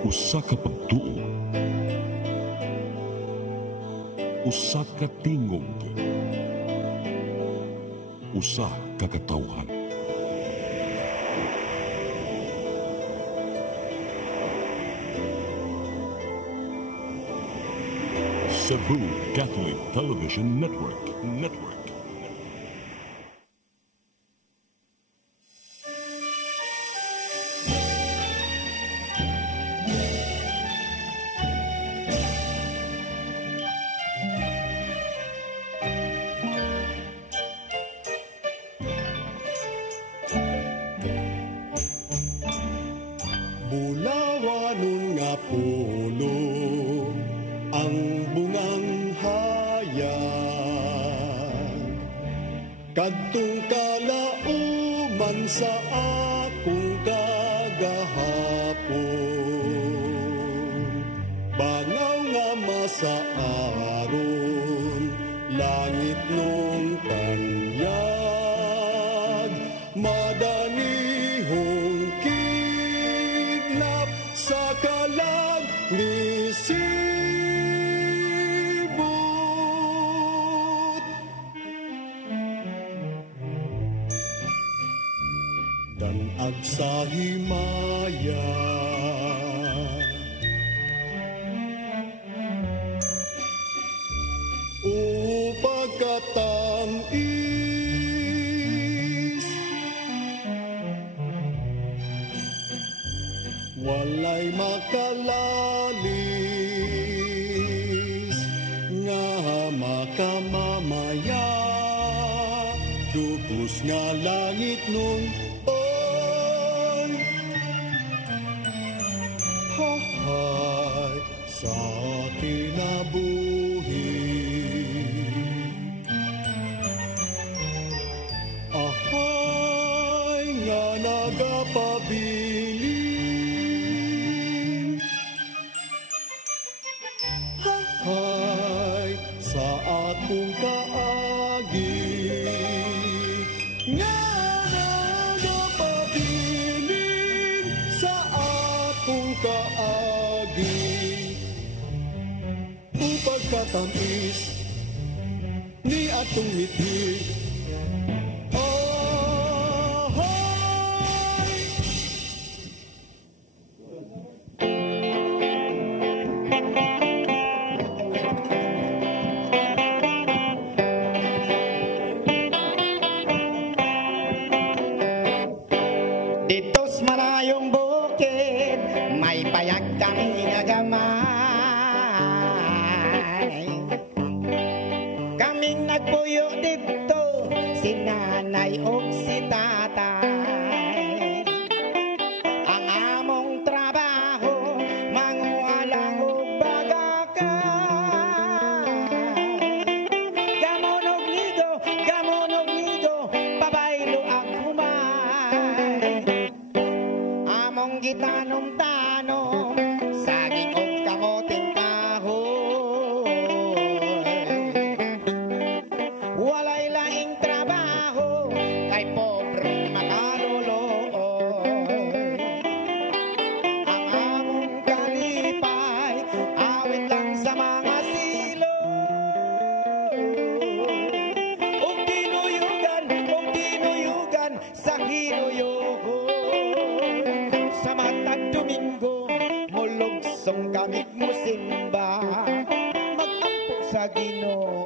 Usa ka pagtuo, usa ka tingog, usa ka katawhan. Cebu Catholic Television Network. Bulawanon nga puno ang bungang hayag, kadtong kalauman sa akong kagahapon. Bangaw nga masaaron, langit nung tanyag, madanihong kidnap sa kalag ni Sibut. Danag sa himaya, o pagkatamis, walay makalalis nga makamamaya, dubos nga langit nun oy, hahay sa kinabuhi. Ahay nga nagapabilin, hahay sa akong kaagi, nga nagapabilin sa akong kaagi. Upag katamis ni atong mithi, Ditos malayong bukid, may payag kami nga gamay. Kaming nagpuyo dito, si nanay o si tatay. Ang among trabaho, manguhalang o bagakay. Gamonog nigo, pabaylo ang humay. Among gitanom-tanom, saging o kamoting kahoy. Walay laing trabaho, kay pobre makaluluoy. Ang among kalipay, awit lang sa mga silo. Ug tinuyugan sa kinuyugon. Sa matag Domingo, mulugsong kamig mo simba, magampo sa Ginoo,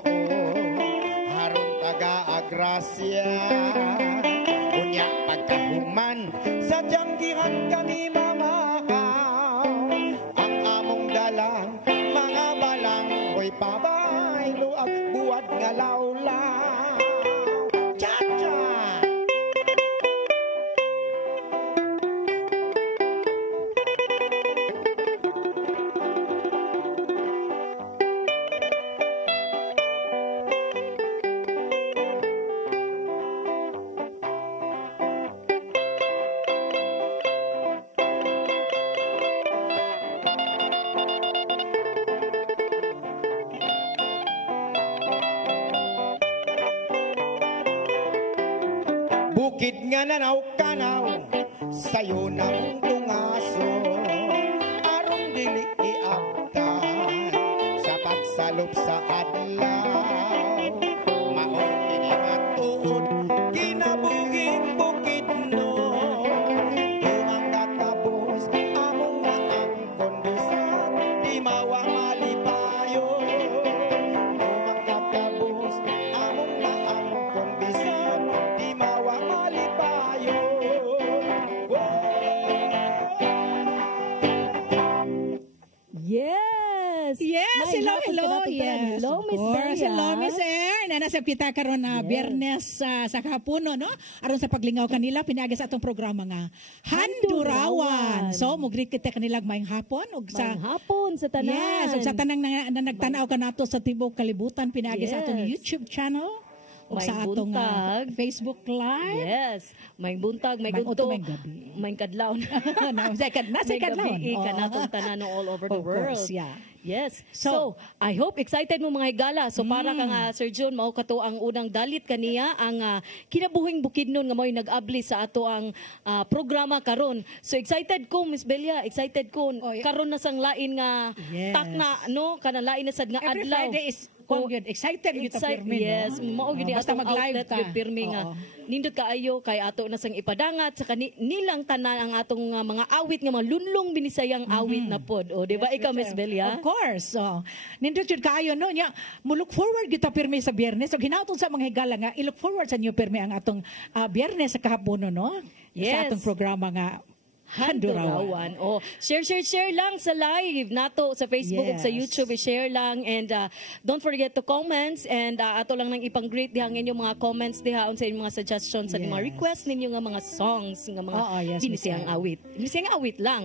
haron taga-agrasya. Unya pagkahuman, sa janggihan kami mamahaw. Ang among dalang, mga balang, ko'y pabaylo at buwad nga lawlaw. Cha-cha! Bukid nga nanaw-kanaw, sayo ng tungaso. dili iabtan sa pagsalop sa adlaw. Mao kini matuod kinabuhing Bukidnon. Duhang katapos among naangkon bisan di mawa malipayo. Duhang katapos among naangkon bisan di mawa malipayo. Yes. Yes, May hello, hapon hello. ka na, Tita. Yes, Hello, of Miss course. Bea. Hello, Miss Air. Nanasab kita karon na Biyernes sa kahapono, no? Aron sa paglingaw kanila, pinaagi sa atong programa nga Handurawan. So, mugrit kita kanila mayong hapon. Ug sa Mayong hapon sa tanan. Yes, ug sa tanang na nagtanaw ka nato sa Tibok Kalibutan, pinaagi sa atong Yes. YouTube channel. O May sa atong buntag. Facebook Live. Yes. May buntag, may May gunto, uto, may gabi. may kadlaw. Nasa kadlaw. May gabi ka natong tanan no all over the Of world. course, yeah. Yes. So, So, I hope excited mo mga higala. So, para ka nga, Sir John, mao kato ang unang dalit kaniya, ang kinabuhing Bukidnon nga mo'y nag-abli sa ato ang programa karon. So, excited ko, Miss Belia, excited ko. Oy. Karon na sang lain nga Yes. takna, no? Kanang lain na sad nga Every adlaw. Friday is kung yun, excited kita pirmi, no? Yes, mao gyud Basta atong mag-live outlet ta. gyud pirmi nga. Oo. Nindot kaayo kay ato na sang ipadangat sa nilang tanan ang atong mga awit nga mga lunlong binisayang awit na pod. O di ba ikaw Miss Belia? Of course. So, nindot yun kaayo no nya. Mo look forward kita pirmi sa Biyernes. So hinautong sa mga higala nga i-look forward sa inyo pirmi ang atong Biyernes sa kahapono no. Sa Yes. atong programa nga Handurawan. Oh, share lang sa live nato sa Facebook ug sa Yes. YouTube, share lang and don't forget to comments and ato lang nang ipang-greet diha ang inyong mga comments diha sa inyong mga suggestions sa mga Yes. request ninyo nga mga songs nga mga Oo, yes, binisayang Miss awit. Binisayang awit lang.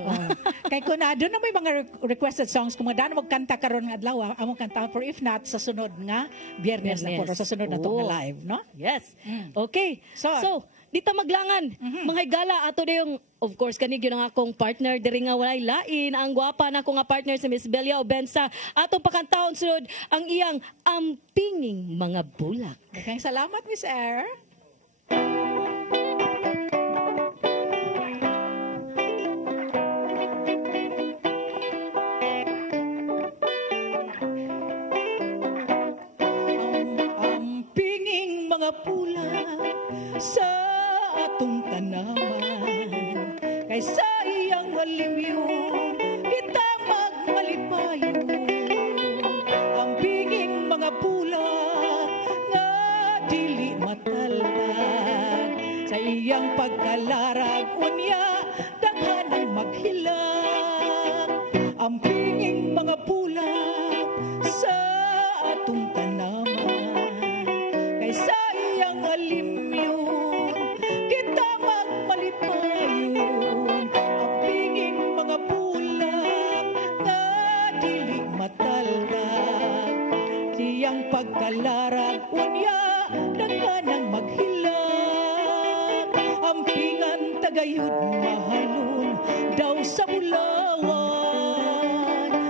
Kay kun doon na may mga requested songs kung daan magkanta karon nga adlaw among kanta for if not sa sunod nga Biyernes na Biyernes. or sa sunod na to Oh. nga live no. Yes. Okay. So- So, di ta maglangan. Mga higala ato na yung of course kanig yun ang akong partner diri nga walay lain ang gwapa na ako nga partner si Miss Belia Obensa. Atong pakantahon sunod ang iyang ampinging mga bulak. Okay, salamat Miss Air. Ang pinging mga pula sa atong tanaman kay sa iyang malimyon kita magmalipayon. Ang pinging mga pula nga dili mataltag sa iyang pagkalarag unya daghan ang maghilang. Ang pinging mga pula sa atong tanaman kay sa iyang alimyon kita magmalipayon. Ang pinging mga bulak nga dili mataltag siyang pagkalarag unya daghan ang maghilang. Ang pingan tagayod mahalon daw sa bulawan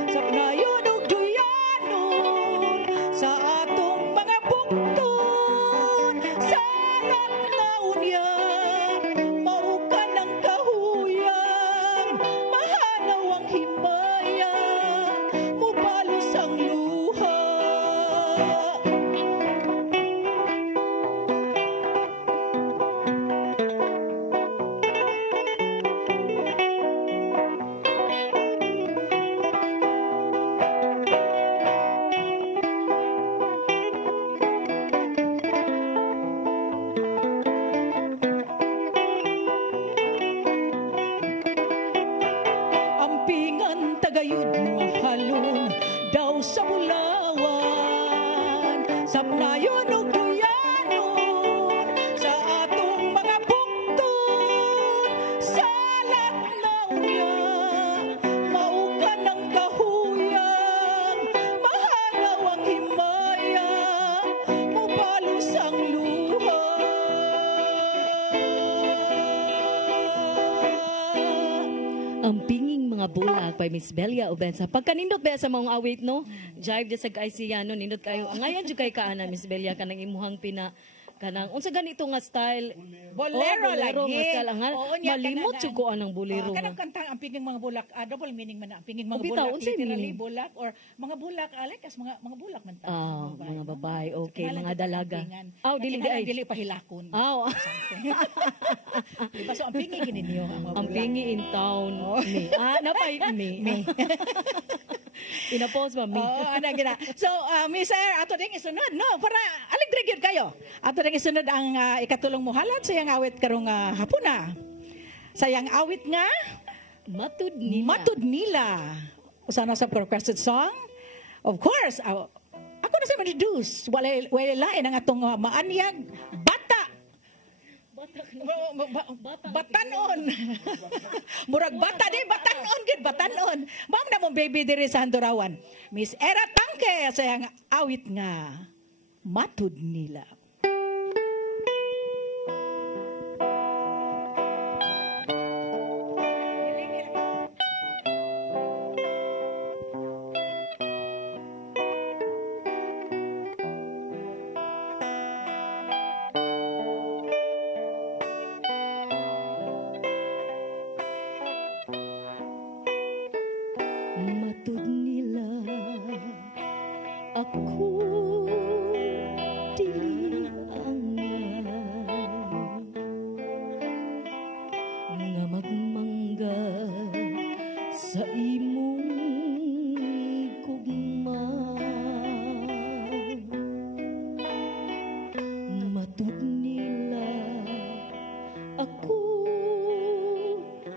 sa panayon ug duyanon sa atong mga bukton sa unya maukan ang kahuyang mahanaw ang himaya mubalos ang luha. Ang pingan tagayod mahalon daw sa bulawan sa panayon ug duyanon sa atong mga bukton sa latnaw niya maukan ang kahuyang mahalaw ang himaya mubalos ang luha. Ang pinging mga bulak by Miss Belia Obensa. Pagkanindot ba sa mga awit no? Jive sa kay siya no nindot kayo. Ngayon jud kay kaana Miss Belia kanang imuhang kanang unsa ganito nga style? Bolero lagi. Nga style ang Oo, nya, malimot kanang- jud ko anang bolero. Kanang nga. kanta ang pinging mga bulak, double meaning man na ang pinging mga Bitaw, bulak, unsay literally meaning? bulak or mga bulak, like as mga bulak man ta. Mga babae, okay, Kinahanglan mga kita dalaga. pinggan. Dili Kinahanglan ay. dili pahilakon. Aw. Diba? So ang pinging gininyo ang mga Ang bulak. pingi in town. Me. Napay me. Inapos ba me? Oo, ana gina. So, Miss Air, ato ding isunod, no? Para aligre gyud kayo. Ato ding isunod ang ikatulong muhalad sa iyang awit karong hapuna. Sa iyang awit nga Matud nila. Matud nila. Usa na sa requested song. Of course, ako na sa introduce. Wala lain ang atong maanyag bata. Batanon. Murag bata di batanon gid batanon. Ma'am na mong baby diri sa Handurawan. Miss Era Tangke sa iyang awit nga Matud nila. Matud nila ako dili angay nga magmangga sa imong gugma. Matud nila ako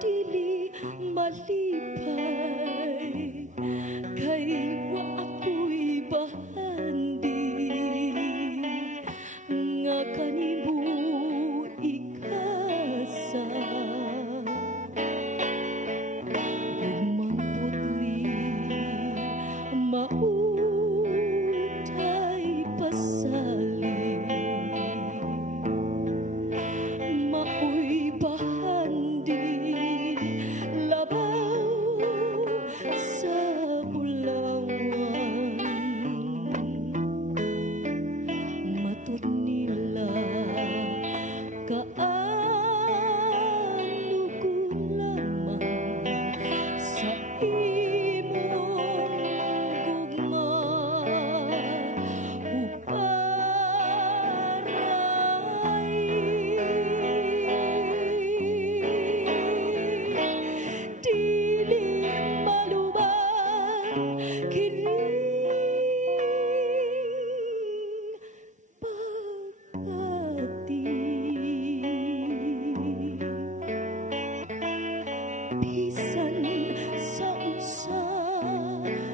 dili malipay kay wa ako'y bahandi nga kanimo ikasa gumang putli mautay pasali maoy bahandi labaw sa bulawan. Matud nila kaano ko lamang sa imong gugma dili maluman kining pagati bisan sa unsa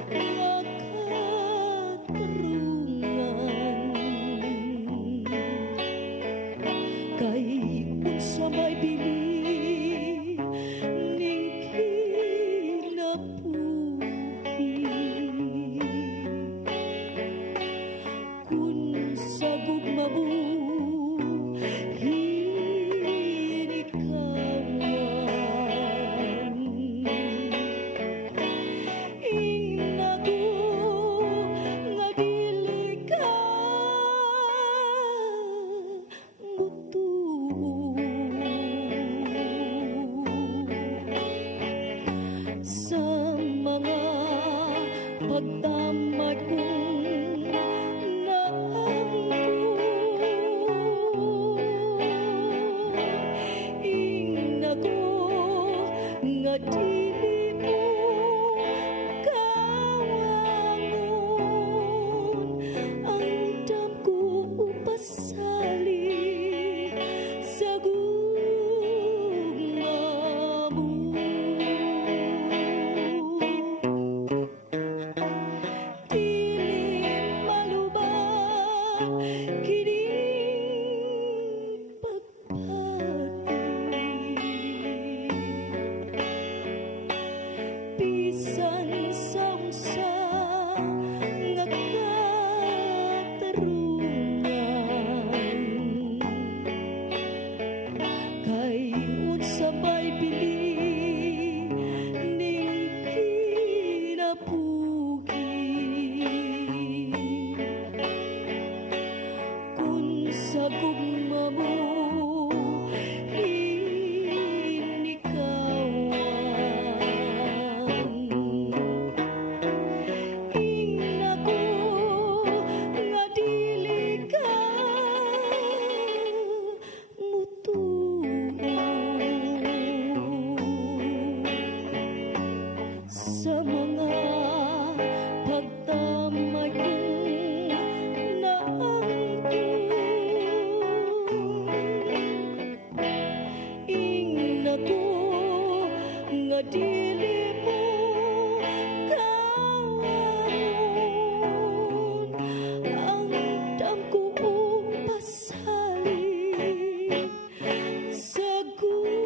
nga katarungan kay unsa may bili ning kinabuhi kun sa gugma mo hinikawan ingna ko nga dili ka sa mga pagdamay kong naangko ingna ko nga dili mo kawangon ang damko upasali sa gugma mo. Dili malubang kining pagpati bisan sa unsa nga katarungan kay unsa may bili ning kinabuhi kun gugma mo inikawan. Ingna ko nga dili ka mutuo sa mga pagtamay kong naangkin. Ingna ko nga dili mo kawanon ang damko o pasalig sa gugma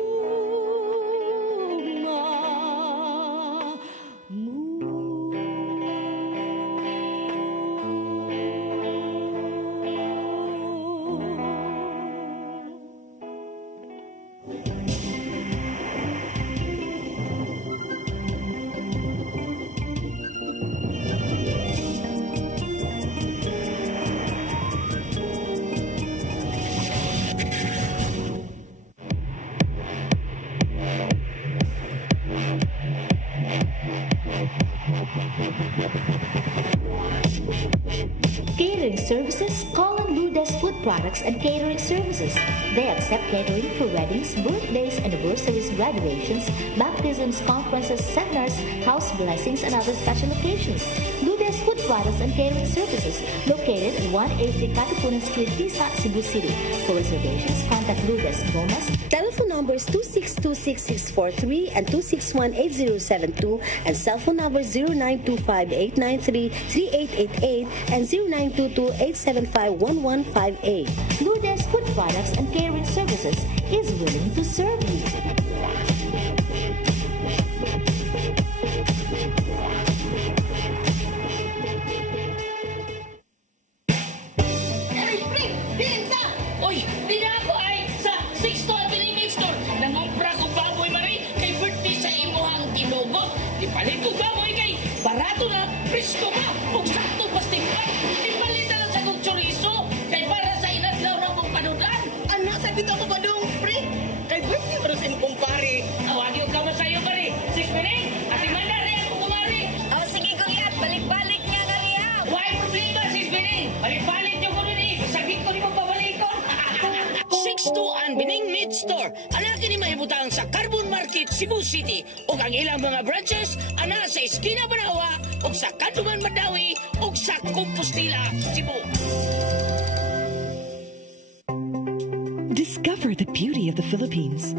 Catering services, Colin Lourdes Food Products and Catering Services. They accept catering for weddings, birthdays, anniversaries, graduations, baptisms, conferences, seminars, house blessings, and other special occasions. Lourdes Food Products and Catering Services, located at 180 Katipunan Street, Tisa, Cebu City. For reservations, contact Lourdes Gomez. Telephone numbers 2626643 and 2618072 and cell phone number 0925-893-3888 and 0922-875-1158. Lourdes Food Products and Catering Services is willing to serve you. Uy, di na ako ay sa 6 to Avenue Store. Nangumpra ko baboy mari kay birthday sa imuhang tinugot. Di palit ko baboy kay barato na, presko pa, ug sakto pastingkan. Di palit na lang sa kong chorizo kay para sa inadlaw na mong panudan. Anak, sa dito ako ba dong, pre? Kay birthday para sa imong kumpare. Awagi ko ka sa'yo mari. 6 minutes, at imanda rin ako kumari. Oh, sige kuya, balik-balik niya na riya. Why problema, 6 minutes? Balik-balik niyo ko rin eh. Sagit ko ni mo pabalikon. 6-2 Bining Meat Store. Anak kini mahibutang sa Carbon Market, Cebu City. O ang ilang mga branches, ana sa Esquina Banawa, o sa Kanduman Madawi, o sa Compostela, Cebu. Discover the beauty of the Philippines.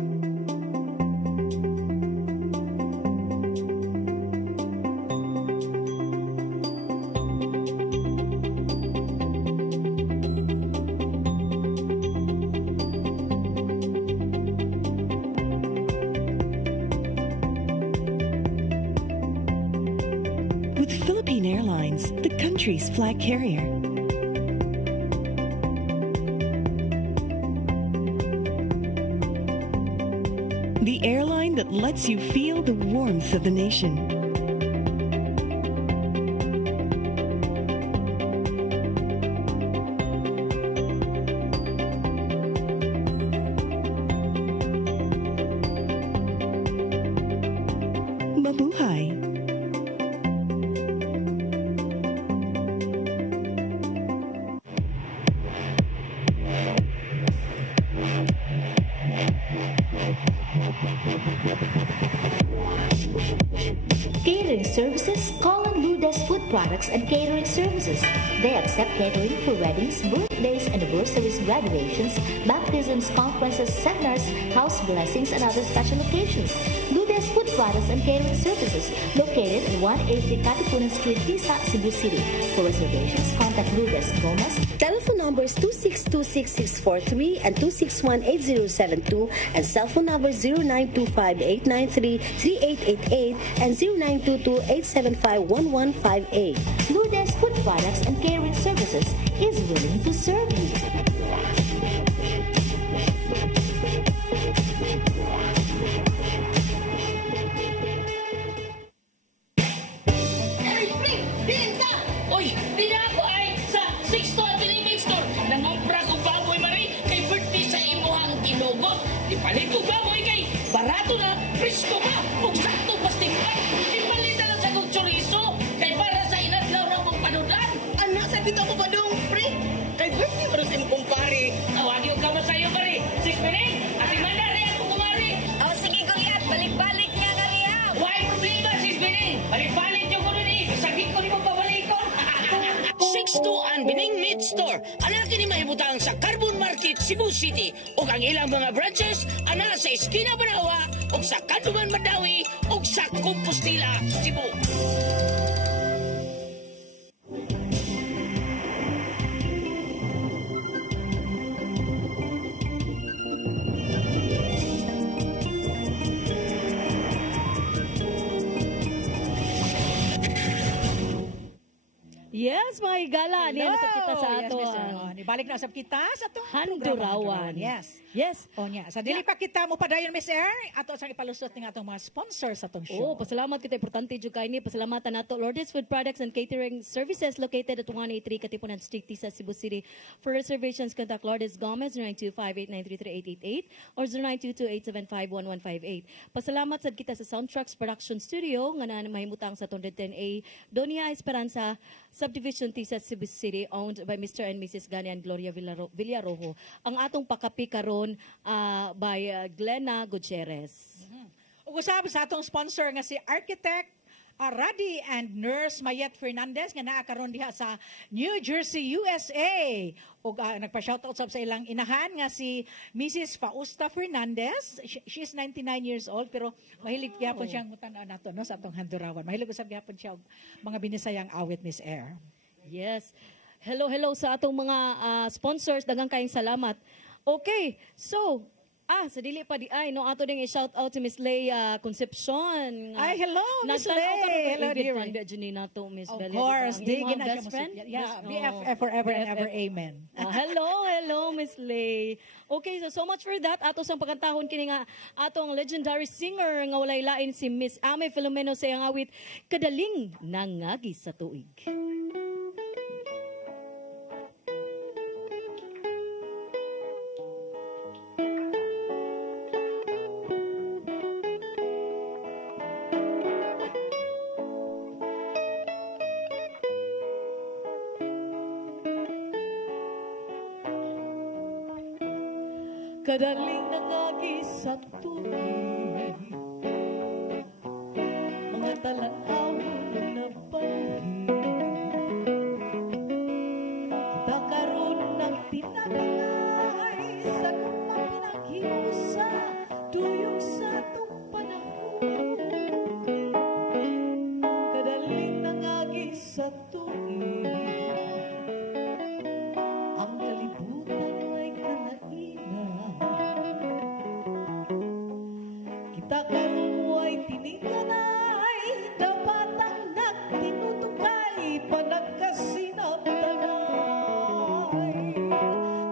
With Philippine Airlines, the country's flag carrier. The airline that lets you feel the warmth of the nation. Mabuhay! Catering Services, Colin Lourdes Food Products and Catering Services. They accept catering for weddings, birthdays, anniversaries, graduations, baptisms, conferences, seminars, house blessings, and other special occasions. Lourdes Food Products and Catering Services, located at 180 Katipunan Street, Tisa, Cebu City. For reservations, contact Lourdes Gomez. Telephone numbers 2626643 and 2618072 and cell phone number 0925-893-3888 and 0922-875-1158. Lourdes Food Products and Catering Services is willing to serve you. Uy, di na ako ay sa 6 to Avenue Store. Nangumpra ko baboy mari Ipalit ko baboy kay barato na, presko pa, ug sakto pastingkan. Ipalit na lang sa kong chorizo, kay para sa inadlaw na mong panudan. Anak, sa dito ako badong, pre. Kay birthday mo rin sa imong kumpare. Awag yung kama sa'yo, pare. Sis Pining, ati manda rin ako kumari. Oh, sige, Goliath. Balik-balik niya ka riya. Why problema, sis Pining? Balik-balik yung kuno ni. Sagit ko ni mo pabalikon. 6-2 Bining Meat Store. Anakin ni mahibutang sa Carbon Market, Cebu City. O ang ilang mga branches, ana sa Esquina Banawa, o sa Kanduman Madawi, o sa Compostela, Cebu. Yes, mga higala. Niyan sa kita sa ato. Yes, Nibalik na usab kita sa itong Handurawan. Yes. Yes. O niya. Sa dili pa kita mo padayon, Miss Air, ato sa ipalusot ng atong mga sponsors sa itong show. Oh, pasalamat kita. Importante dyan kayo ni. Pasalamatan nato. Lourdes Food Products and Catering Services located at 183 Katipunan Street, sa Cebu City. For reservations, contact Lourdes Gomez 0925-893-3888 or 0922-875-1158. Pasalamat sad kita sa Soundtracks Production Studio nga na mahimutang sa 210A Donia Esperanza Subdivision T sa Cebu City, owned by Mr. and Mrs. Gani and Gloria Villarojo. Ang atong pakapi karon by Glenna Gutierrez. Usab sa atong sponsor nga si Architect Radi and Nurse Mayet Fernandez nga naa karon diha sa New Jersey, USA. Ug nagpa-shoutout sa ilang inahan nga si Mrs. Fausta Fernandez. She's 99 years old pero mahilig gyapon siyang mutan-an nato no sa atong Handurawan. Mahilig usab gyapon siya og mga binisayang awit, Miss Air. Yes. Hello sa atong mga sponsors, daghang kayong salamat. Okay, so sa dili pa di ay no ato ding i-shout out si Miss Leia Concepcion. Ay, hello, Miss Leia. Hello, dear. To Miss Of Belia, course, diba? di Best friend. Yeah, BFF forever and ever. Amen. Hello, Miss Lay. Okay, so much for that. Ato sang pagkantahon kini nga atong legendary singer nga walay lain si Miss Ame Filomeno sa iyang awit Kadaling Nangagi sa Tuig. Kadaling nangagi sa tuig, mga talanawon na balhin. Kita karon ng tinatangay sa lumang pinaghiusa, tuyong sa itong panahon. Kadaling nangagi sa tuig, ang kalibutan ay kanainan. Kita kaluway tiniganay, dapat ang nagtinutukay, panagkasinabtanay.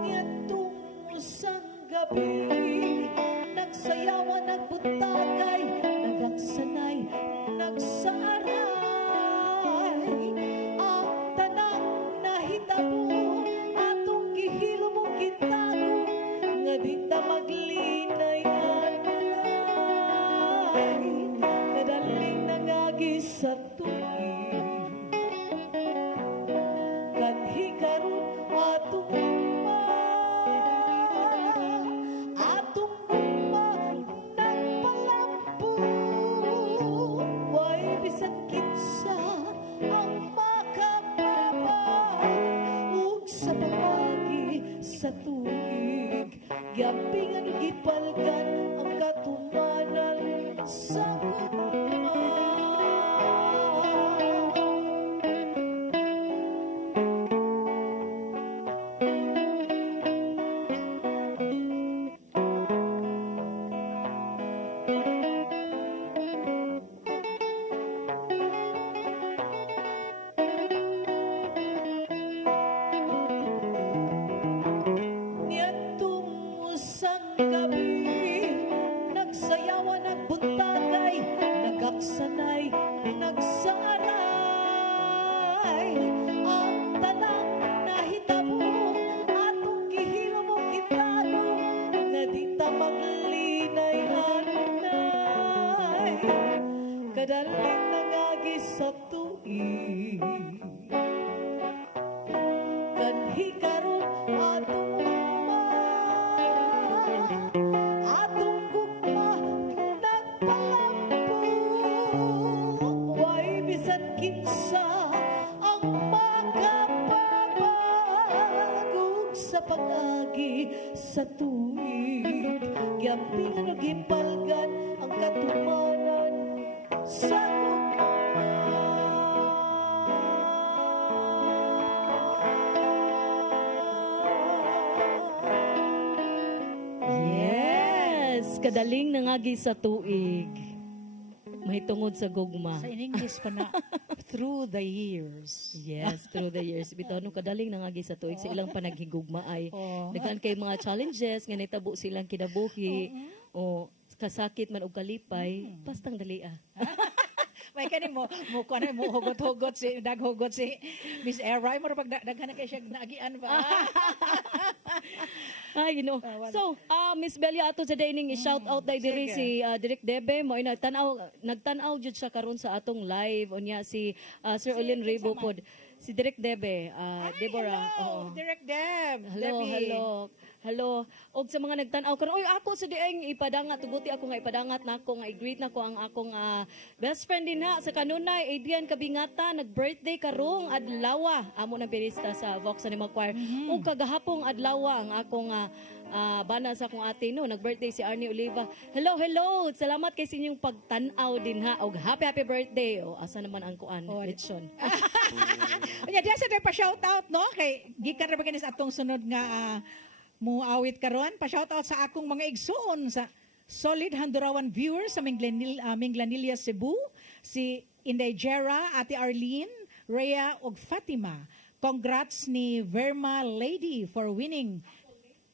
Ngayatong usang gabi, nagsayawan, nagbutagay, nagaksanay, nagsaaray. Ang tanang nahitabo, atong gihilo mong gitago, nga di ta maglinay kadaling nangagi sa tuig, kanhi karon atong nagpalampo, way bisan kinsa ang makapabay, ug sa pamagi sa tuig, gapingan gipalgan ang katumanan sa niyatong usang gabi, kadaling nangagi sa tuig kanhi karon atong gugma nagpalampo way bisan kinsa ang makapabagog sa pag-agi sa tuig gyapingan ug gipalgan ang katumanan sa kadaling nangagi sa tuig. Mahitungod sa gugma. Sa in English pa na, through the years. Yes, through the years. Bitaw no kadaling nangagi sa tuig sa ilang panaghigugma ay daghan kay mga challenges nga nitabo silang kinabuhi o kasakit man og kalipay, pastang dali May kani mo kuan mo hugot-hugot si daghugot si Miss Era mo pag daghan na kay siya naagian ba. Ay, you know. So, Miss Belia ato sa dining i-shout out diri si Direk Debe mo nagtanaw jud siya karon sa atong live unya si Sir Olin Rebo pod si Direk Debe, Deborah. Hello, Direk Deb. Hello. Og sa mga nagtan-aw karon, oy ako sa dieng ipadangat tuguti ako nga ipadangat nako nga i-greet nako ang akong best friend din ha sa kanunay Adrian Kabingata nag-birthday karong adlaw amo na pirista sa Vox Animal Choir. Og kagahapong adlaw ang akong bana sa akong ate no nag-birthday si Arnie Oliva. Hello. Salamat kay sa inyong pagtan-aw din ha og happy birthday. Asa naman ang kuan Litson. Unya diya sa pa shout out no kay gikan ra ba sa atong sunod nga muawit karon pa shout out sa akong mga igsuon sa solid Handurawan viewers sa Minglanilla Cebu, si Inday Jera, Ate Arlene, Rhea ug Fatima. Congrats ni Verma Lady for winning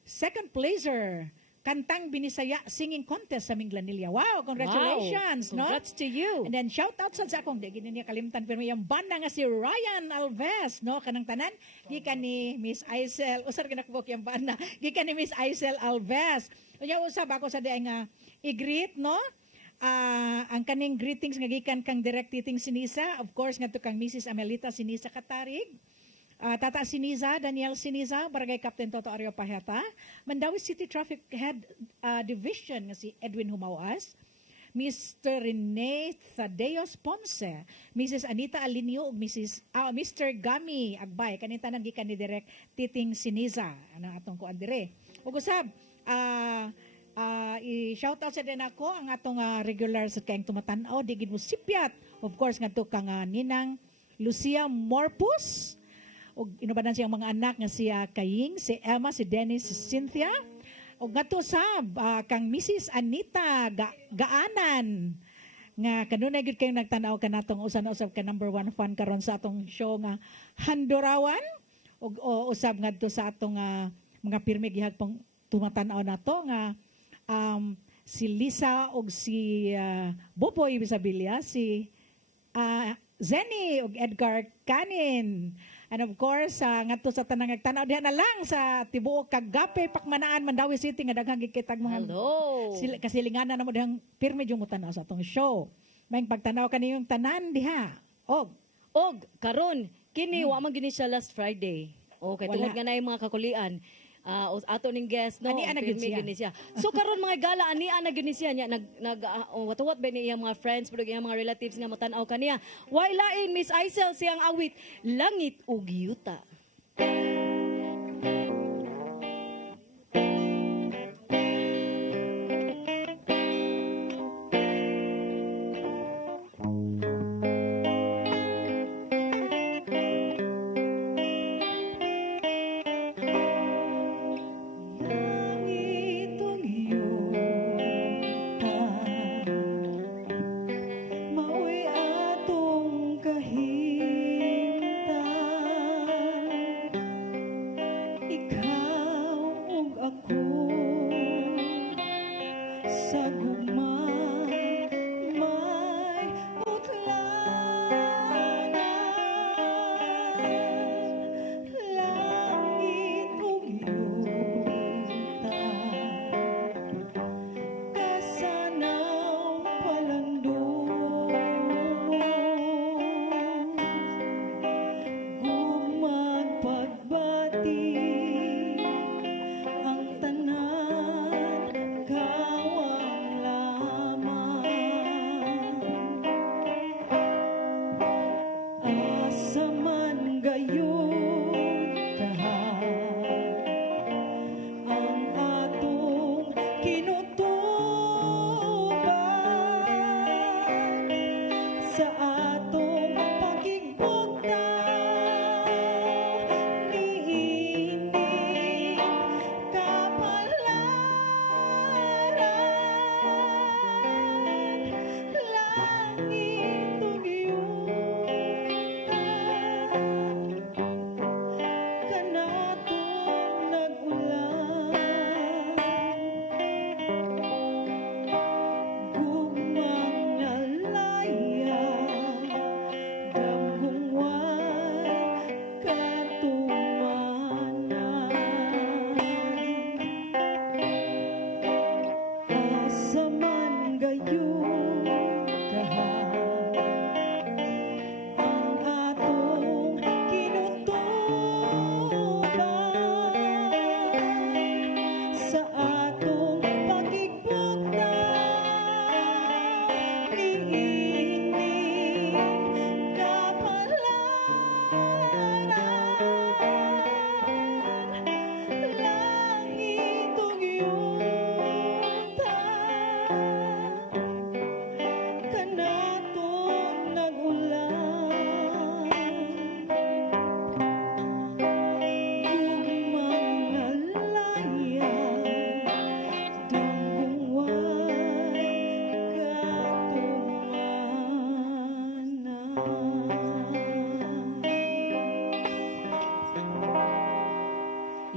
second placer Kantang Binisaya Singing Contest sa Minglanilla. Wow, congratulations, no? Congrats to you. And then shout out sa akong di gini niya kalimtan pero yung banda nga si Ryan Alves, no? Kanang tanan gikan ni Miss Aisel. Usar kinakbok yung banda. Gikan ni Miss Aisel Alves. Unya usab ako sa diay nga i-greet, no? Ang kaning greetings nga gikan kang Direct Titing Sinisa, of course ngadto kang Mrs. Amelita Sinisa Katarig. Tata Siniza, Daniel Siniza, Barangay Captain Toto Ario Paheta, Mandawi City Traffic Head Division nga si Edwin Humawas, Mr. Rene Thaddeus Ponce, Mrs. Anita Alinio, Mr. Gami Agbay, kanitanan gikan ni Direk Titing Siniza, anang atong kuan dire. Ug usab, i-shout out sa din ako ang atong regular sa kayong tumatan-aw, digid mo sipyat, of course nga to kang Ninang Lucia Morpus, o inubanan siyang mga anak nga siya Kaying, si Emma, si Dennis, si Cynthia. O nga to sab, kang Mrs. Anita Gaanan. Nga kanunay gud kayo nagtanaw ka natong usan-usab ka number 1 fan karon sa atong show nga Handurawan. O usab nga to sa atong mga pirmi gihag pang tumatanaw nato nga si Lisa og si Boboy Bisabilia, si Zenny og Edgar Canin. And of course, ngadto sa tanang nagtanaw diha na lang sa tibuok kagape Pakmanaan Mandawi City nga daghang gikitag mga kasilinganan namo dihang pirmi jung tanaw sa atong show. May pagtanaw kaniyong tanan diha. Og karon kini wa man gini siya last Friday. Okay, tungod nga na yung mga kakulian. Ato ning guest no ani ana gid siya. So karon mga gala ani ana gid siya nya what ba ni iyang mga friends pero iyang mga relatives nga matan-aw kaniya. Why lain Miss Aisel siyang awit Langit ug Yuta.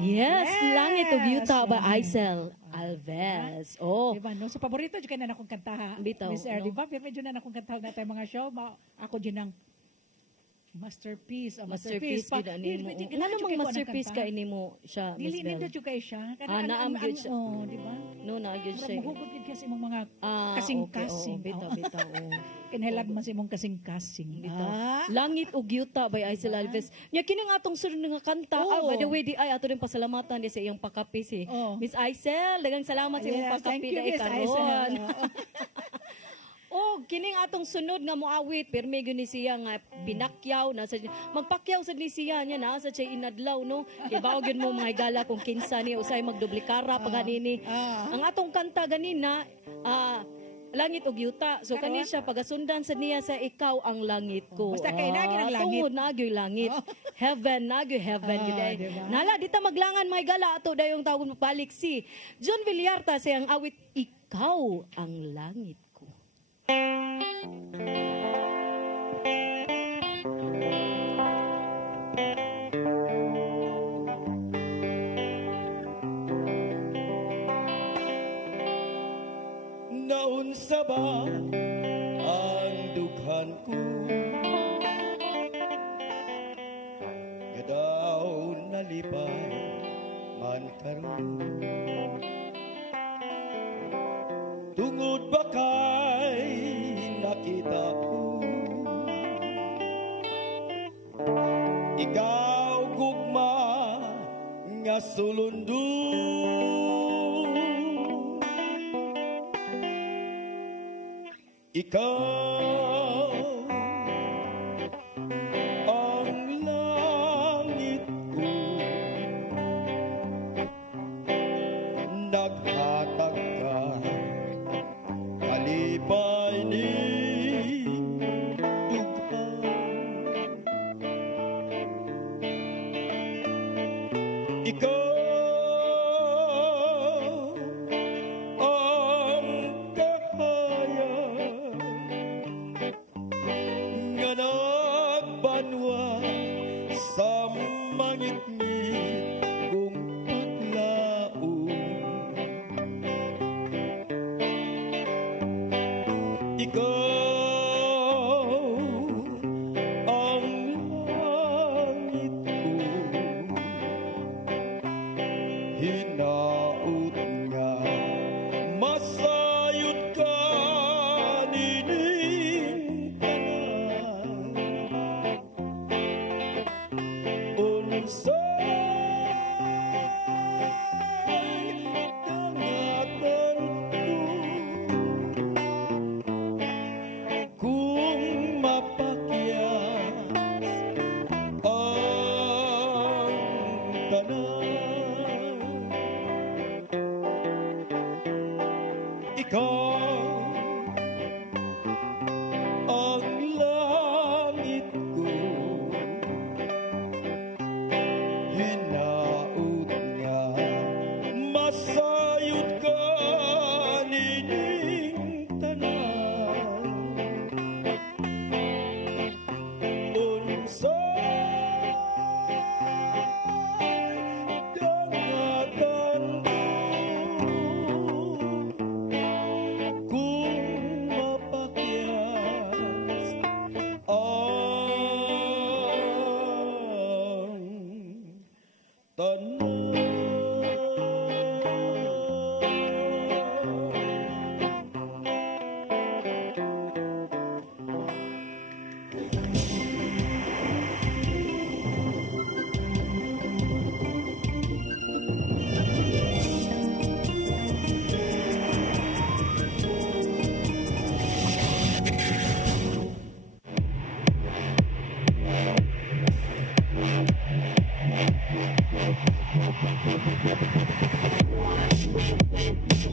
Yes, Yes. Langit ug Yuta by Aisel Alves. Oh. Diba, no? So, paborito dyan na akong kanta. Bitaw, Miss Air, no? diba? Pero medyo na akong kanta na tayo mga show. Ako dyan ang masterpiece. Masterpiece gid ani mo. Nga namang masterpiece ka ini mo siya, Miss Dili Bel. nindo jud kay siya. Naam gyud siya. Oh, di ba? No, na gyud siya. Mahugod gyud kasi imong mga kasing-kasing. Bitaw. Kinahilad man sa imong kasing-kasing. Langit ug Yuta by Aisel Alves. Nya kini nga atong sunod nga kanta. By the way, di ay ato din pasalamatan di sa iyang pakape si Miss Aisel. Daghang salamat sa imong pakape dai karon. Oh, kining atong sunod nga moawit, pirmi gyud ni siya nga pinakyaw na sa magpakyaw sad ni siya niya na sa siya inadlaw no. Ibaw gyud mo mga higala kung kinsa ni usay magdublikara paganini. Ang atong kanta ganina Langit ug Yuta. So kani siya pagasundan sa niya sa ikaw ang langit ko. Basta kay nagi ang langit. Tungod na gyud langit. Heaven na gyud heaven gyud ay. Nala dita maglangan may gala ato dayong tawgon mapalik si John Villarta sa ang awit ikaw ang langit ko. Naunsa ba ang dughan ko? Gadaw nalipay man karon. Tungod ba kay nakita ko? Ikaw gugma nga sulundon. Ikaw ang langit ko, naghatag ka kalipay ni dughan. Ikaw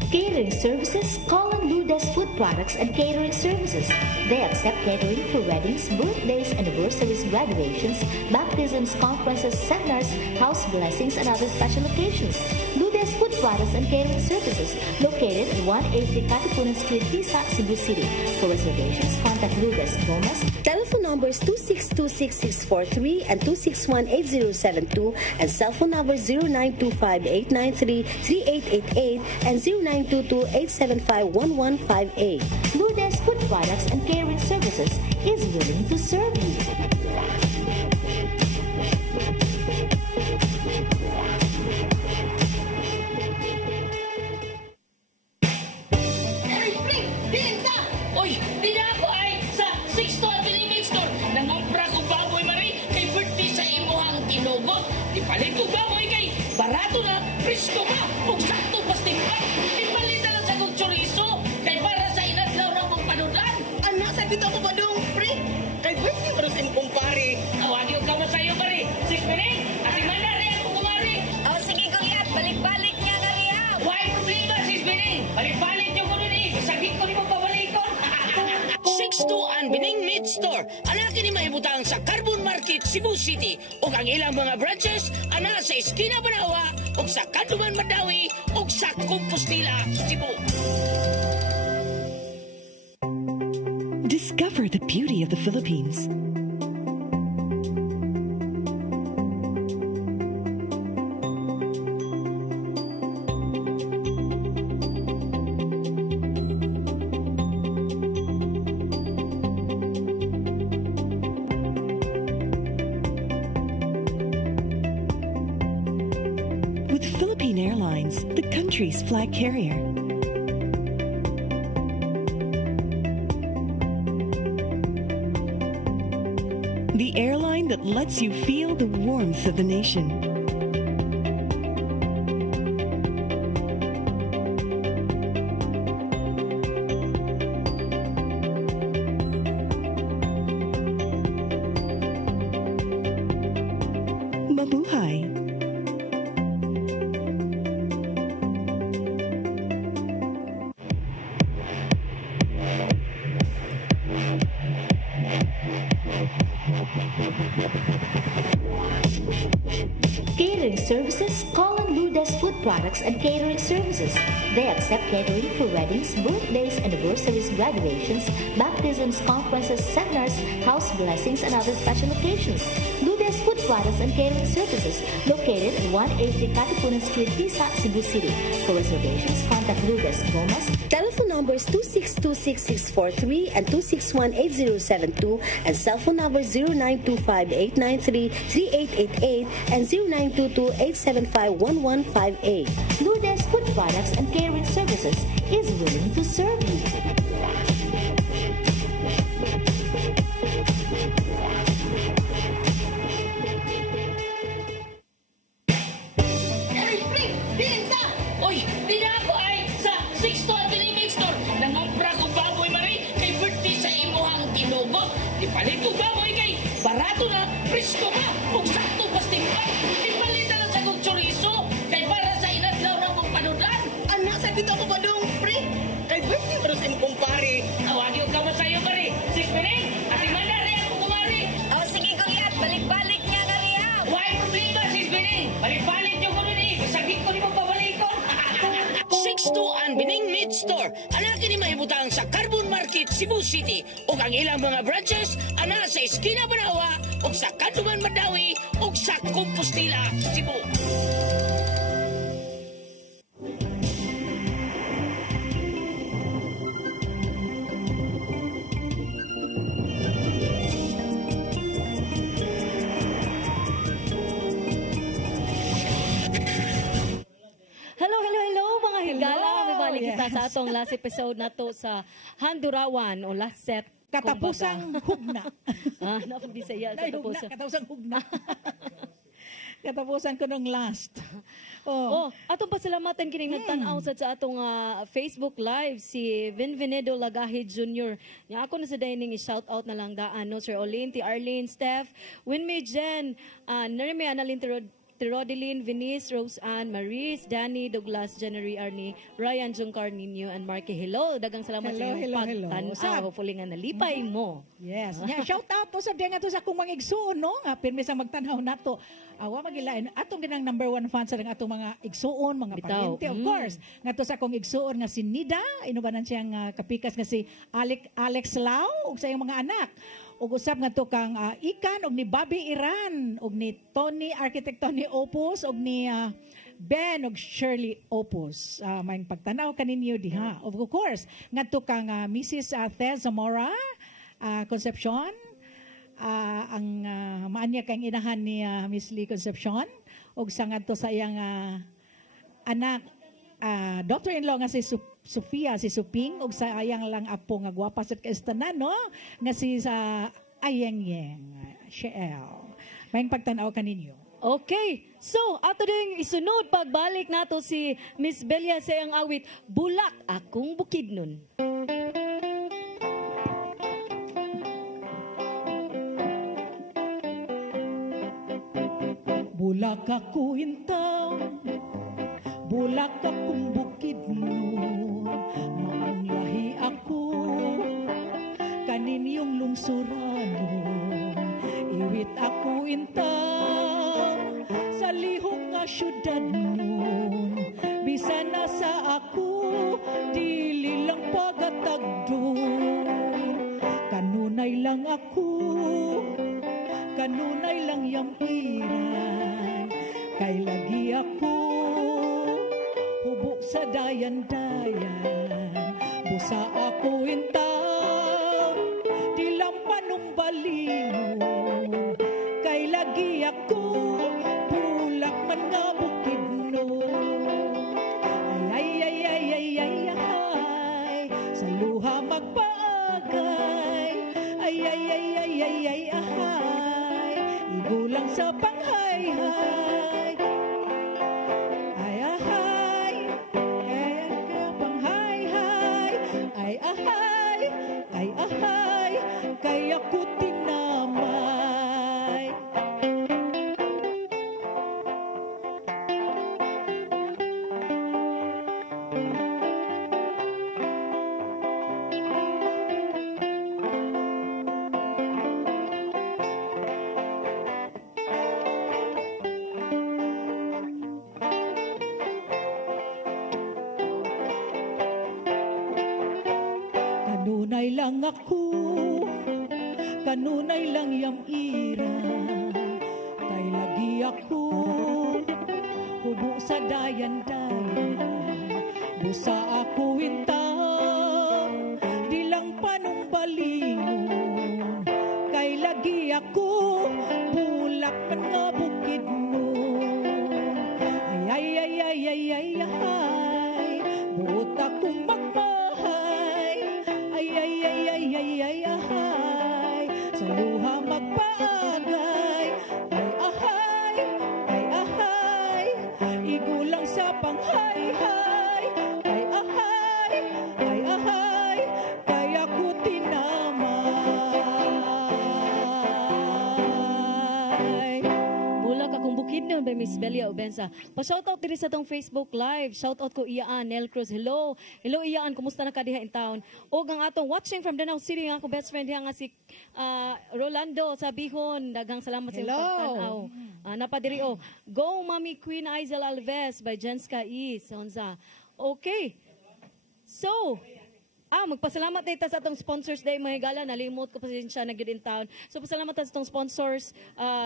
Catering services, Colin Ludas Food Products and Catering Services. They accept catering for weddings, birthdays, anniversaries, graduations, baptisms, conferences, seminars, house blessings, and other special occasions. Ludas Food Products and Catering Services, located at 183 Katipunan Street, Tisa, Cebu City. For reservations, contact Lucas Gomez. Telephone numbers 2626643 and 2618072 and cell phone numbers 0925-893-3888 and 0922-875-1158. Lourdes Food Products and Catering Services is willing to serve you. Oy, di na ako ay sa 6 to Avenue Store. Nangumpra ko baboy mari kay birthday sa imuhang tinugot. Ipalit ko baboy kay barato na, presko ka, ug sakto pastimpak. Ipalit na lang sa kong chorizo kay para sa inadlaw ra mong panudan. Anak, sa dito ako ba dong, pre? Kay birthday mo rin kumpare. Awag yung kama sa'yo mari. 6 minutes, ati manari ako kumari. Oh, sige, Goliath. Balik-balik niya nga riya. Why problema, 6 minutes? Balik-balik yung kuno ni. Sagit ko ni mo pabalikon. 6-2 Bining Meat Store. Ana kini mahibutang sa Carbon Market, Cebu City. Ug ang ilang mga branches ana sa Esquina Banawa, ug sa Kanduman Madawi, ug sa Compostela, Cebu. Discover the beauty of the Philippines. With Philippine Airlines, the country's flag carrier. The airline that lets you feel the warmth of the nation. Mabuhay. Catering Services, Colin Lourdes Food Products and Catering Services. They accept catering for weddings, birthdays, anniversaries, graduations, baptisms, conferences, seminars, house blessings, and other special occasions. Lourdes Food Products and Catering Services, located at 183 Katipunan Street, Tisa, Cebu City. For reservations, contact Lourdes Gomez. Telephone numbers 2626643 and 2618072 and cell phone numbers 0925-893-3888 and 0922-875-1158. Lourdes Food Products and Catering Services is willing to serve you. Oy, di na ako ay sa 6 to Avenue Store. Nangumpra ko baboy mari kay birthday sa imuhang tinugot. Ipalit ko baboy kay barato na, presko ka, ug sakto pastimpak. Ipalit na lang sa kong chorizo kay para sa inadlaw ra mong panudan. Anak, sa dito ako ba dong, pre? Kay birthday mo rin kumpare. Awag yung kama sa'yo mari. 6 minutes, ati manari ako kumari. Oh, sige, Goliath. Balik-balik niya nga riya. Why problema, 6 minutes? Balik-balik yung kuno ni. Sagit ko ni mo pabalikon. 6-2 Bining Meat Store. Ana kini mahibutang sa Carbon Market, Cebu City. Ug ang ilang mga branches ana sa Esquina Banawa, ug sa Kanduman Madawi, ug sa Compostela, Cebu. Hello, mga higala. May balik kita sa atong last episode na to sa Handurawan o last set. Katapusang hugna. Napabisaya. Katapusang hugna. Katapusan ko ng last. Atong pasalamatan kining nagtan-aw sa atong Facebook Live si Vinvenedo Lagahid Jr. Nya ako na sa dining i-shout out na lang daan no Sir Olin, T. Arlene, Steph, Winmay Jen, Nerme Analinterod Rodeline, Venice, Rose Ann, Maris, Danny, Douglas, January, Arnie, Ryan, Jungcar, Ninyo, and Marky. Hello, dagang salamat sa iyong pagtanaw. Hopefully nga nalipay mo. Yes. Nya shout out to sa nga to sa akong mga igsuon no, nga pirmi sa magtanaw nato. Awa magilain atong ginang number 1 fan sa atong mga igsuon, mga paryente of course. Nga to sa akong igsuon nga si Nida, inubanan siyang kapikas nga si Alex Lau ug sa iyong mga anak. Ug usab nga to kang Ikan og ni Bobby Iran og ni Tony Architect Tony Opus og ni Ben og Shirley Opus. May pagtanaw kaninyo diha. Of course, nga to kang Mrs. Thez Zamora Concepcion, ang maanya kang inahan ni Miss Lee Concepcion og sa ngadto sa iyang anak daughter-in-law nga si Sofia, si Suping, og sa ayang lang apo nga gwapa sa kaistanan, no? Nga si sa Ayeng-yeng, Shell. May pagtanaw kaninyo. Okay. So, ato din isunod pagbalik nato si Miss Belia sa iyang awit, Bulak Akong Bukidnon. Bulak ako hintaw, bulak akong bukidnon, maanglahi ako, kaninyong lungsuranon, iwit ako hintaw, sa lihok nga syudad nun, bisan na sa ako, dili lang pagatagdon, kanunay lang ako, kanunay lang yampiran, kay lagi ako, hubok sa dayan-dayan, busa ako hintaw, di lang panumbalingon, kay lagi ako, bulak man nga bukidnon. Ay, ay, ay, ay, ay, ay, ay, sa luha magpaagay, ay, ay, ay, ay, ay, ay, ay, igulang sa panghayhay, ay, ahay, ay, panghayhay, ay, ahay, ay, ahay, kaya ko tinamay. Kanunay lang ako, kanunay lang yamira, kay lagi ako, hubo sa dayan-dayan, busa ako hintaw, di lang panumbalingon, kay lagi ako, bulak man nga bukidnon. Ay, ay, ay, ay, ay, ay, ay, buot akong magmahay, ay, ay, ay, ay, ay, ay, ay, sa luha magpaagay, ay, ahay, ay, ahay, igulang sa panghayhay, ay, ahay, ay, ahay, kaya ko tinamay. Bulak Akong Bukidnon by Miss Belia Obensa. Pa-shoutout diri sa tong Facebook Live. Shoutout ko Iyaan, Nel Cruz. Hello. Hello Iyaan, kumusta na ka diha in town? O ang atong watching from Danau City nga ako best friend diha nga si Rolando sa Bihon. Daghang salamat sa iyong pagtanaw. Napadiri o. Go Mami Queen Aizel Alves by Jenska E. Sonza. Okay. So, magpasalamat dito sa atong sponsors day mga higala, nalimot ko pa siya na good in town. So pasalamat sa atong sponsors,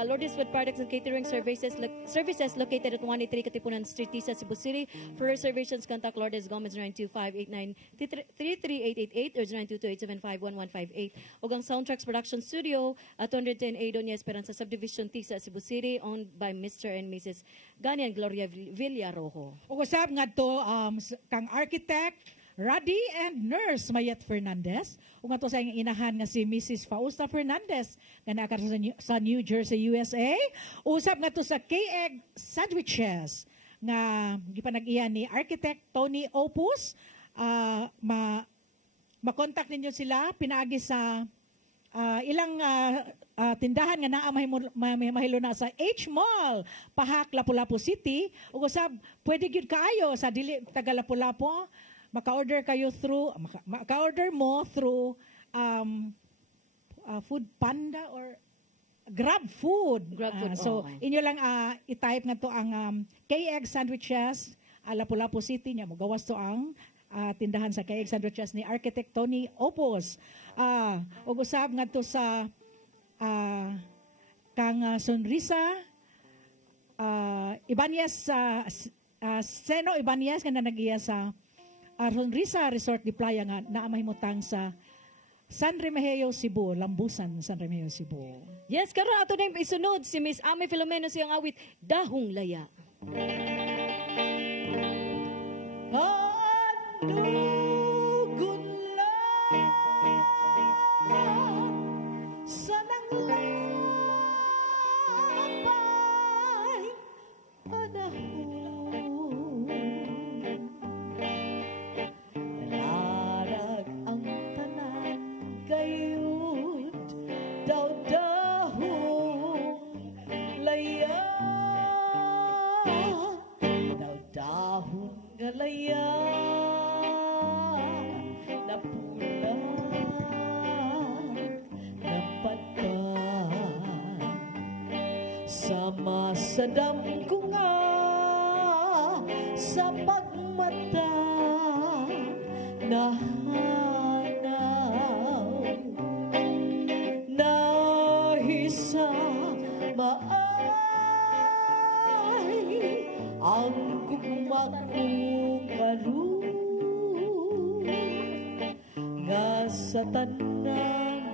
Lourdes Food Products and Catering Services located at 183 Katipunan Street, Tisa, Cebu City. For reservations, contact Lourdes Gomez 925-89-33888 or 922-875-1158. O ang Soundtracks Production Studio at 210A Doña Esperanza Subdivision, Tisa, Cebu City, owned by Mr. and Mrs. Ganian Gloria Villarojo. O usab nga to kang architect, Radi and Nurse Mayet Fernandez. Ug ato sa iyang inahan nga si Mrs. Fausta Fernandez nga nakar sa New Jersey, USA. Usab nga to sa K-Egg Sandwiches nga gipanag-iya ni Architect Tony Opus. Ma-contact ninyo sila pinaagi sa ilang tindahan nga naa mahilo na sa H Mall, Pahak, Lapu-Lapu City. Ug usab pwede gyud kaayo sa dili taga Lapu-Lapu, maka-order mo through Food Panda or Grab Food. So inyo lang i-type nga to ang KX Sandwiches, Lapu-Lapu City nya mo gawas to ang tindahan sa KX Sandwiches ni Architect Tony Opos. Ug usab ngadto sa kang Sonrisa Ibanez Seno Ibanez nga nagiya sa Sonrisa Resort di Playa nga naa mahimutang sa San Remigio, Cebu, Lambusan, San Remigio, Cebu. Yes, karon ato na isunod si Miss Amy Filomeno siyang awit Dahong Laya. Anugun lang sa nanglapay panahon. Narag ang tanan kayod daw-dahong laya. Daw-dahong galaya na pulang napatpan sama sa dam ko nga sa pagmata nahanaw nahisa maay ang gugma kong karoon nga sa tanan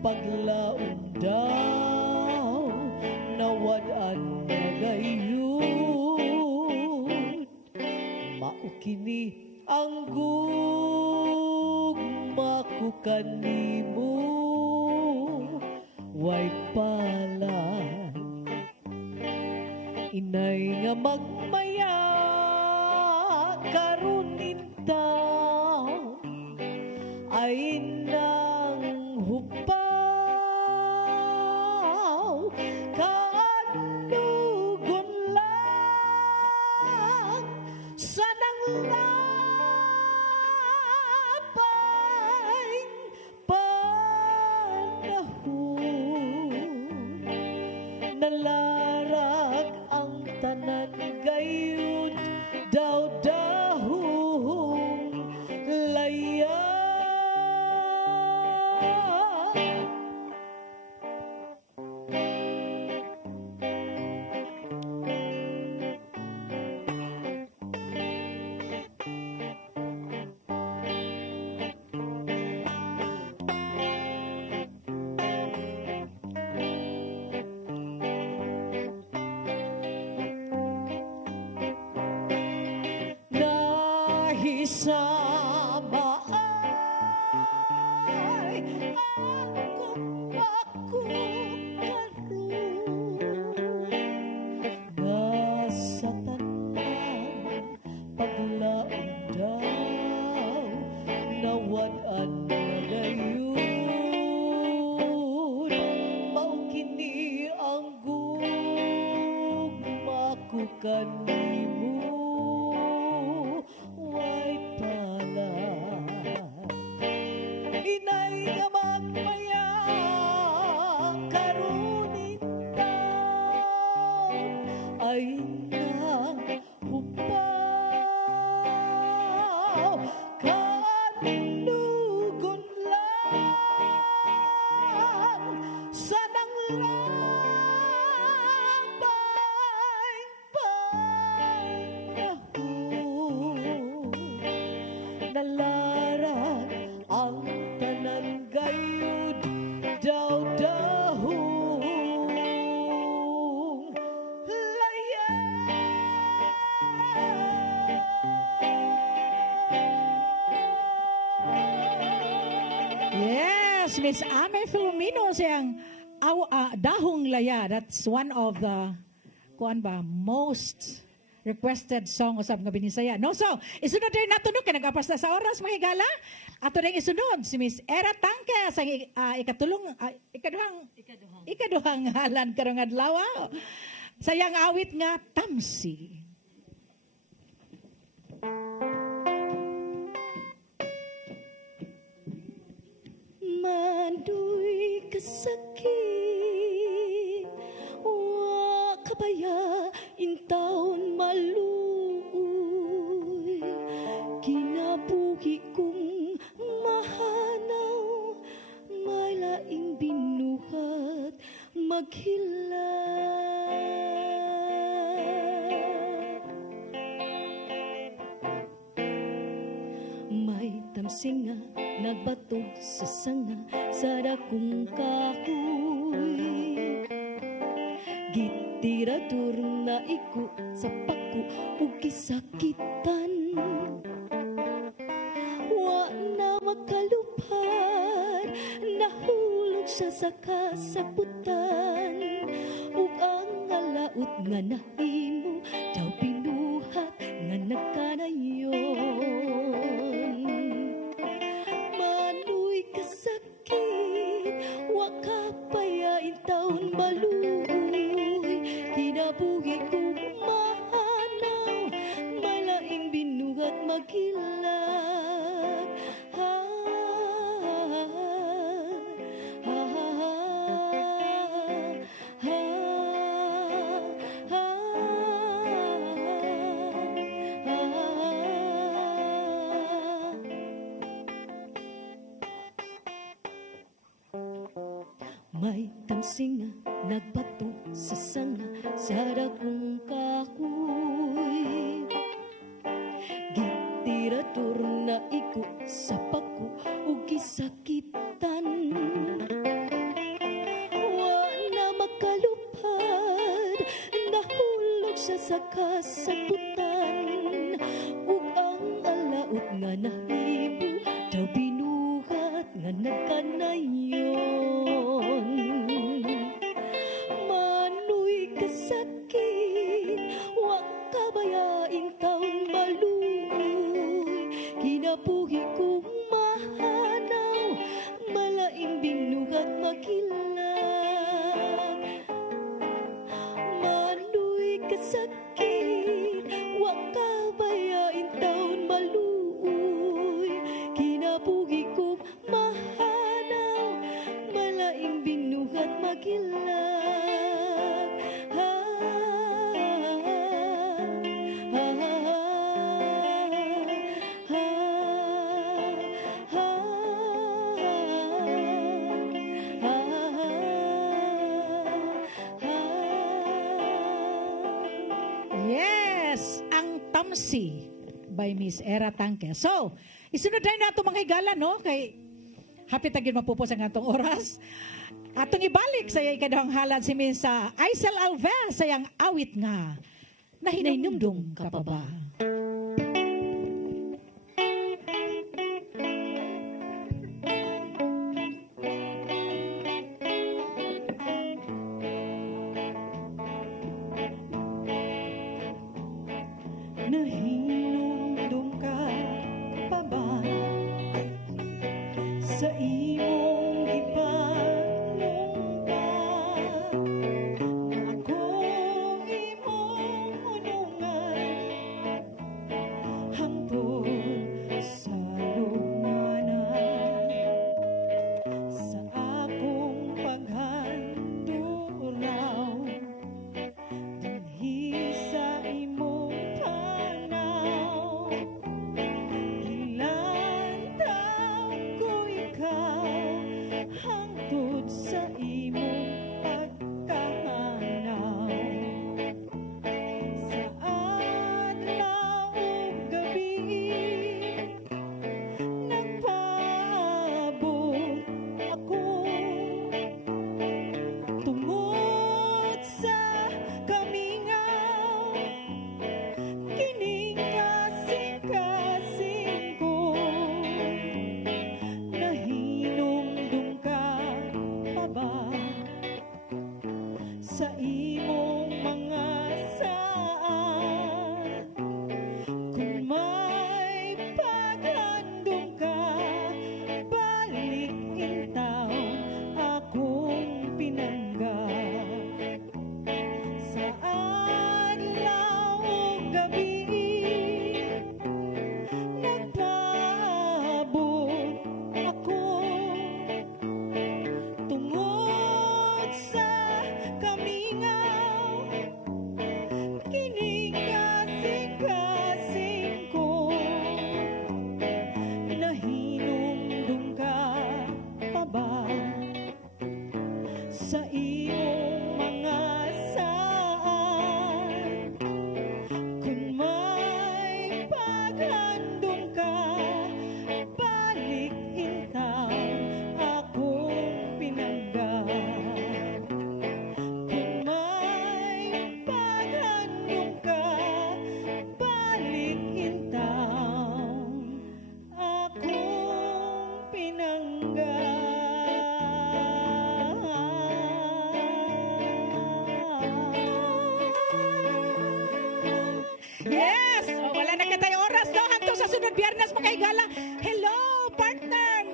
paglaon daw nawad-an na gayon maukini ang gugma ko kanimo way pala inay nga magmaya karon intaw ay nang hupaw kanugon lang sa nanglapay panahon nalarag ang tanan gayud daw-dahong laya. Nahisama ay ako karoon nasa tanan paglaon daw nawad-an na gayon maukini ang gugma ko kanimo way pala inay nga magmaya karon intaw ay nang hupaw kanugon lang sa nanglapay panahon nalarag ang tanan gayud daw-dahong laya. Yes, Miss Amy Filomeno siyang Dahong Laya. That's one of the most requested song usab nga binisaya. No, so isunod din nato no kay nagapas na sa oras mga higala. Ato ring isunod si Miss Era Tangke sa ikaduhang halan karong adlaw. Sayang awit nga Tamsi. Mandoy kasakit, wa kabaya intaon maluoy, kinabuhi kong mahanaw, may laing binuhat maghila. May tamsing nga nagbatog sa sanga sa dakong kahoy, gitiradur na iku sa paku ug kisakitan, wa na makalupar, nahulog siya sa kasaputan, ug ang alaut nga nahimo daw pinuhat nga nagkanayon. Wakapayain taon maluoy, kinabuhi kong mahanaw, malaing binuhat maghilag. Ha, ha, ha, ha, may tamsing nga nagbato sa sanga sa dakong kahoy, gitiratur na iku sa paku ug gisakitan, wa na makalupad, nahulog siya sa kasaputan, ug ang alaut nga nahimo daw binuhat nga nagkanayon. Manoy kasakit, wa kabayaing taon maluoy, kinabuhi kong mahanaw, malaing binuhat maghilag. Manoy kasakit, wa kabayaing taon maluoy, kinabuhi kong mahanaw, malaing binuhat maghilag. Yes, ang Tamsi by Miss Era Tangke. So, isunod na nato mga higala, no? Kay hapit na gid mapupos ang atong oras. Atong ibalik sa ikadahang halad si Miss Aisel Alves sa iyang awit nga Nahinumdum ka pa ba? Nahinumdum ka pa ba sa imong ipanungka na akong imong hunungan hangtod sa lugnanan sa akong paghanduraw dinhi sa imong tanan paghandong ka, balik intaw akong pinangga. Kung may paghandong ka, balik intaw akong pinangga. Yes! O, wala na katay oras, no? Hangtong sa sunod biyernes, makaigala. Hello, partner!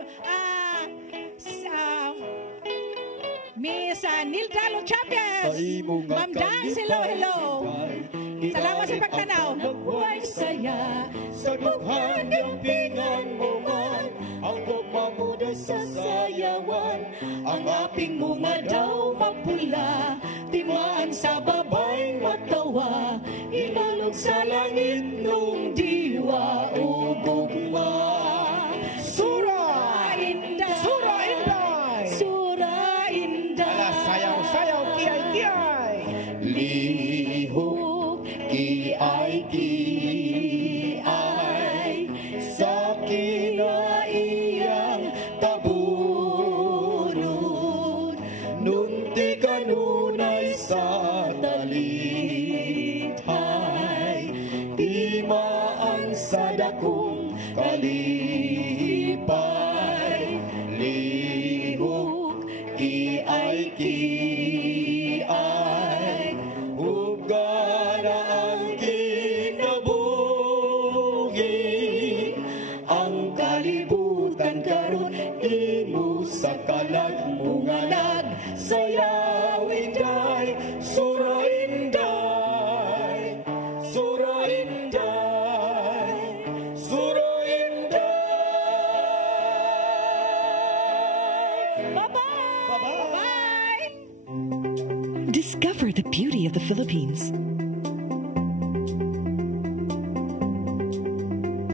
Miss Nilda Chavez. Ma'am Dance, hello. Salamat sa pagtanaw. Buhay saya sa bukhan yung pingan mo man, ang pagmamuday sa sayawan, ang aping mga daw mapula, timaan sa babaeng matawa, inalog sa langit nung diwa ugugma. Sura Inday, Sura Inday, Sura Inday. Ala, sayaw, sayaw, kiyay, kiyay. Lihok, kiyay, kiyay, sa kinaiyang tabunod, nunti kanunay sa talithay, timaan sa dakong kalipay. Lihok, kiyay, kiyay, hugana ang kinabuhi, ang kalibutan karon imo sa kalagmunganag, sayaw Inday, Sura Inday, Sura Inday, Sura Inday. Bye-bye! Bye-bye! Discover the beauty of the Philippines.